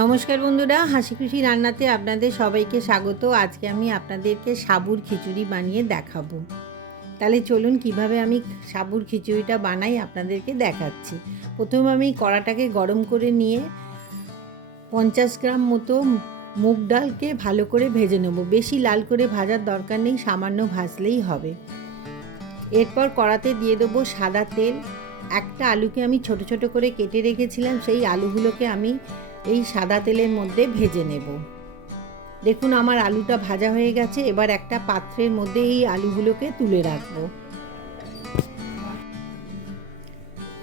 নমস্কার বন্ধুরা, হাসি খুশি রান্নাতে আপনাদের সবাইকে স্বাগত। আজকে আমি আপনাদেরকে সাবুর খিচুড়ি বানিয়ে দেখাবো। তাহলে চলুন কীভাবে আমি সাবুর খিচুড়িটা বানাই আপনাদেরকে দেখাচ্ছি। প্রথমে আমি কড়াটাকে গরম করে নিয়ে পঞ্চাশ গ্রাম মতো মুগ ডালকে ভালো করে ভেজে নেব। বেশি লাল করে ভাজার দরকার নেই, সামান্য ভাজলেই হবে। এরপর কড়াতে দিয়ে দেবো সাদা তেল। একটা আলুকে আমি ছোট ছোট করে কেটে রেখেছিলাম, সেই আলুগুলোকে আমি এই সাদা তেলের মধ্যে ভেজে নেব। দেখুন আমার আলুটা ভাজা হয়ে গেছে, এবার একটা পাত্রের মধ্যে এই আলুগুলোকে তুলে রাখব।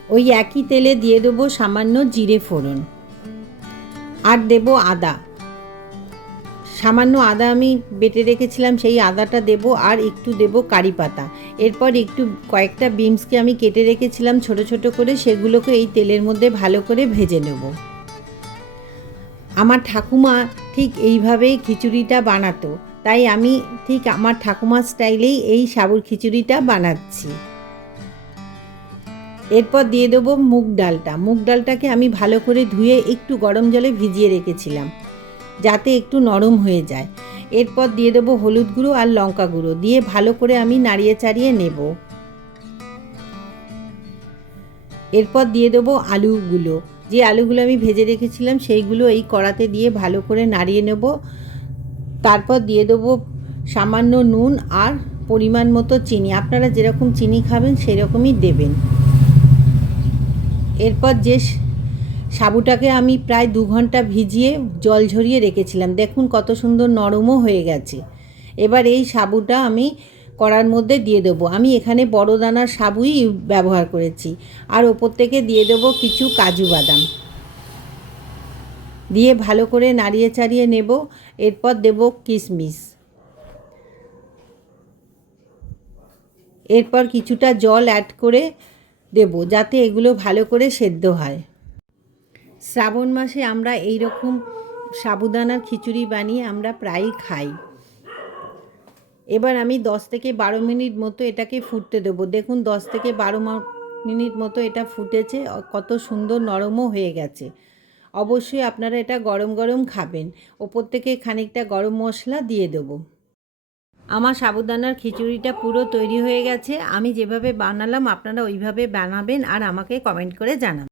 ওই একই তেলে দিয়ে দেবো সামান্য জিরে ফোড়ন। আর দেব আদা। সামান্য আদা আমি বেটে রেখেছিলাম, সেই আদাটা দেব আর একটু দেব কারি পাতা। এরপর একটু কয়েকটা বিমসকে আমি কেটে রেখেছিলাম ছোট ছোট করে, সেগুলোকে এই তেলের মধ্যে ভালো করে ভেজে নেব। আমার ঠাকুমা ঠিক এইভাবেই খিচুড়িটা বানাতো। তাই আমি ঠিক আমার ঠাকুমার স্টাইলেই এই সাবুর খিচুড়িটা বানাচ্ছি। এরপর দিয়ে দেবো মুগ ডালটা। মুগ ডালটাকে আমি ভালো করে ধুয়ে একটু গরম জলে ভিজিয়ে রেখেছিলাম, যাতে একটু নরম হয়ে যায়। এরপর দিয়ে দেবো হলুদ গুঁড়ো আর লঙ্কা গুঁড়ো, দিয়ে ভালো করে আমি নাড়িয়ে চাড়িয়ে নেব। এরপর দিয়ে দেবো আলুগুলো। যে আলুগুলো আমি ভেজে রেখেছিলাম, সেইগুলো এই কড়াতে দিয়ে ভালো করে নাড়িয়ে নেব। তারপর দিয়ে দেবো সামান্য নুন আর পরিমাণ মতো চিনি। আপনারা যেরকম চিনি খাবেন, সেরকমই দেবেন। এরপর যে সাবুটাকে আমি প্রায় দু ঘণ্টা ভিজিয়ে জল ঝরিয়ে রেখেছিলাম। দেখুন কত সুন্দর নরমও হয়ে গেছে। এবার এই সাবুটা আমি কড়ার মধ্যে দিয়ে দেবো। আমি এখানে বড় দানার সাবুই ব্যবহার করেছি। আর ওপর থেকে দিয়ে দেবো কিছু কাজু বাদাম। দিয়ে ভালো করে নাড়িয়ে চাড়িয়ে নেব। এরপর দেব কিশমিশ এরপর কিছুটা জল অ্যাড করে দেব যাতে এগুলো ভালো করে সেদ্ধ হয়। শ্রাবণ মাসে আমরা এই রকম সাবুদানার খিচুড়ি বানিয়ে আমরা প্রায়ই খাই। এবার আমি দশ থেকে বারো মিনিট মতো এটাকে ফুটতে দেবো। দেখুন, দশ থেকে বারো মিনিট মতো এটা ফুটেছে কত সুন্দর নরমও হয়ে গেছে। অবশ্যই আপনারা এটা গরম গরম খাবেন। ওপর থেকে খানিকটা গরম মশলা দিয়ে দেবো। আমার সাবুদানার খিচুড়িটা পুরো তৈরি হয়ে গেছে। আমি যেভাবে বানালাম, আপনারা ওইভাবে বানাবেন আর আমাকে কমেন্ট করে জানাবেন।